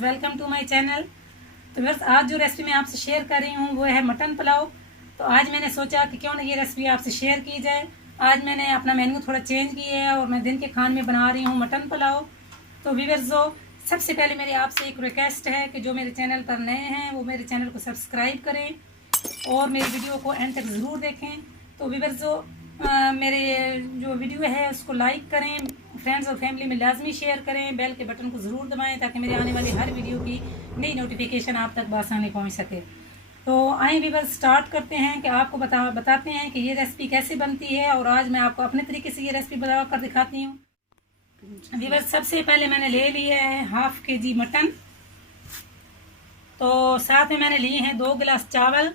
Welcome to my channel. तो viewers, आज जो रेसिपी मैं आपसे शेयर कर रही हूँ वो है मटन पुलाव। तो आज मैंने सोचा कि क्यों ना ये रेसिपी आपसे शेयर की जाए। आज मैंने अपना मेन्यू थोड़ा चेंज किया है और मैं दिन के खाने में बना रही हूँ मटन पुलाव। तो व्यूअर्स, सबसे पहले मेरी आपसे एक रिक्वेस्ट है कि जो मेरे चैनल पर नए हैं वो मेरे चैनल को सब्सक्राइब करें और मेरी वीडियो को एंड तक ज़रूर देखें। तो व्यूअर्स, मेरे जो वीडियो है उसको लाइक करें, फ्रेंड्स और फैमिली में लाजमी शेयर करें, बेल के बटन को ज़रूर दबाएं ताकि मेरे आने वाली हर वीडियो की नई नोटिफिकेशन आप तक बआसानी पहुंच सके। तो आइए व्यूअर्स, स्टार्ट करते हैं कि आपको बताते हैं कि ये रेसिपी कैसे बनती है। और आज मैं आपको अपने तरीके से ये रेसिपी बना कर दिखाती हूँ। व्यूअर्स, सबसे पहले मैंने ले लिया है हाफ KG मटन। तो साथ में मैंने लिए हैं 2 गिलास चावल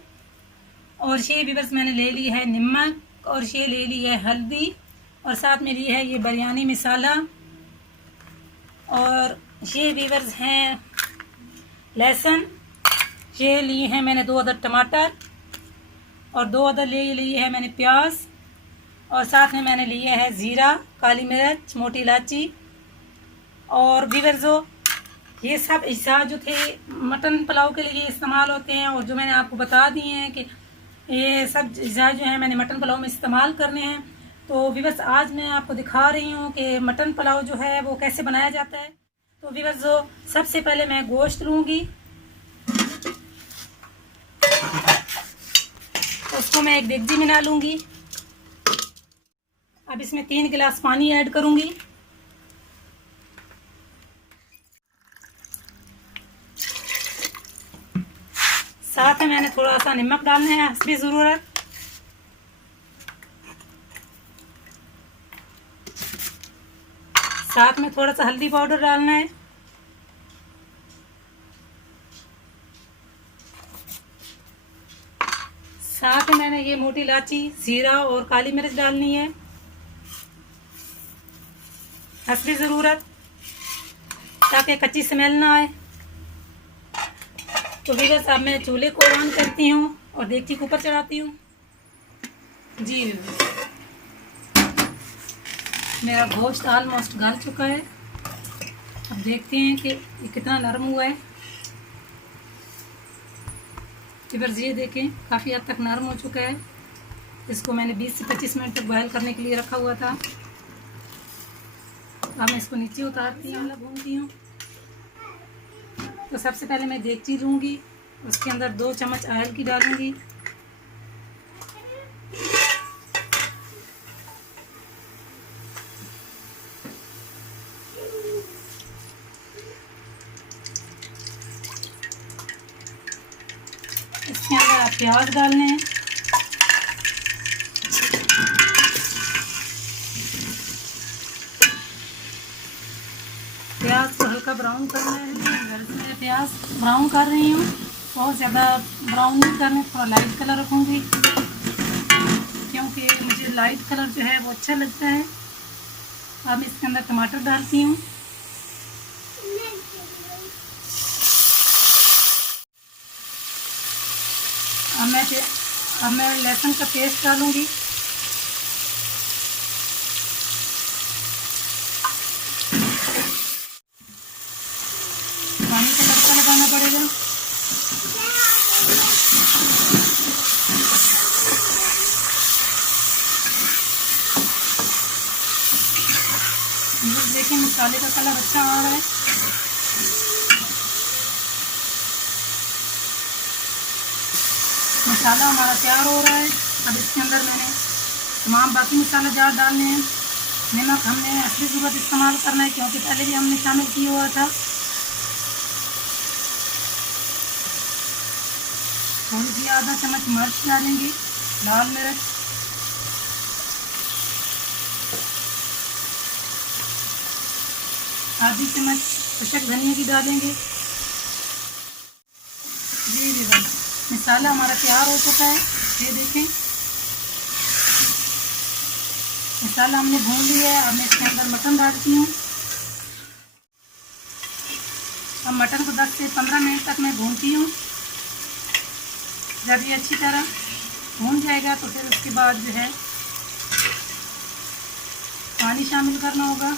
और ये व्यूअर्स मैंने ले ली है नमक और ये ले ली है हल्दी और साथ में ली है ये बिरयानी मसाला। और ये व्यूअर्स हैं लहसुन, ये लिए हैं मैंने 2 अदद टमाटर और 2 अदद ले लिए है मैंने प्याज और साथ में मैंने लिए है ज़ीरा, काली मिर्च, मोटी इलायची। और व्यूअर्स, ये सब अज्जा जो थे मटन पुलाव के लिए इस्तेमाल होते हैं और जो मैंने आपको बता दिए हैं कि ये सब अज्जा जो है मैंने मटन पुलाव में इस्तेमाल करने हैं। तो व्यूअर्स, आज मैं आपको दिखा रही हूँ कि मटन पुलाव जो है वो कैसे बनाया जाता है। तो व्यूअर्स, सबसे पहले मैं गोश्त लूँगी, तो उसको मैं एक देगची में डाल लूँगी। अब इसमें 3 गिलास पानी ऐड करूँगी। साथ में मैंने थोड़ा सा नमक डालना है हस्बे ज़रूरत। साथ में थोड़ा सा हल्दी पाउडर डालना है। साथ में मैंने ये मोटी इलायची, जीरा और काली मिर्च डालनी है हस्बे ज़रूरत ताकि कच्ची स्मेल ना आए। तो व्यूअर्स, अब मैं चूल्हे को ऑन करती हूँ और देगची को ऊपर चढ़ाती हूँ। जी व्यूअर्स, मेरा गोश्त ऑलमोस्ट गल चुका है। अब देखते हैं कि ये कितना नरम हुआ है। व्यूअर्स, ये देखें काफ़ी हद तक नरम हो चुका है। इसको मैंने 20 से 25 मिनट तक बॉयल करने के लिए रखा हुआ था। अब मैं इसको नीचे उतारती हूँ, भूनती हूँ। तो सबसे पहले मैं देगची लूँगी, उसके अंदर 2 चम्मच ऑयल की डालूँगी। इसके अंदर आप प्याज डालने हैं। प्याज को हल्का ब्राउन करना है। मैं प्याज ब्राउन कर रही हूँ, बहुत ज़्यादा ब्राउन नहीं करने, थोड़ा लाइट कलर रखूँगी क्योंकि मुझे लाइट कलर जो है वो अच्छा लगता है। अब इसके अंदर टमाटर डालती हूँ। अब मैं लहसुन का पेस्ट डालूँगी। पानी का तड़का लगाना पड़ेगा। देखिए मसाले का कलर अच्छा आ रहा है। मसाला हमारा तैयार हो रहा है। अब इसके अंदर मैंने तमाम बाकी मसाला जार डालने हैं। नमक हमने असली ज़रूरत इस्तेमाल करना है क्योंकि पहले भी हमने शामिल किया हुआ था। थोड़ी सी आधा चम्मच मिर्च डालेंगे, लाल मिर्च। आधी चम्मच कशक धनिया की डालेंगे। जी जी बस मसाला हमारा तैयार हो चुका है। ये देखें मसाला हमने भून लिया है। अब मैं इसके अंदर मटन डालती हूँ। अब मटन को 10 से 15 मिनट तक मैं भूनती हूँ। जब ये अच्छी तरह भून जाएगा तो फिर उसके बाद जो है पानी शामिल करना होगा।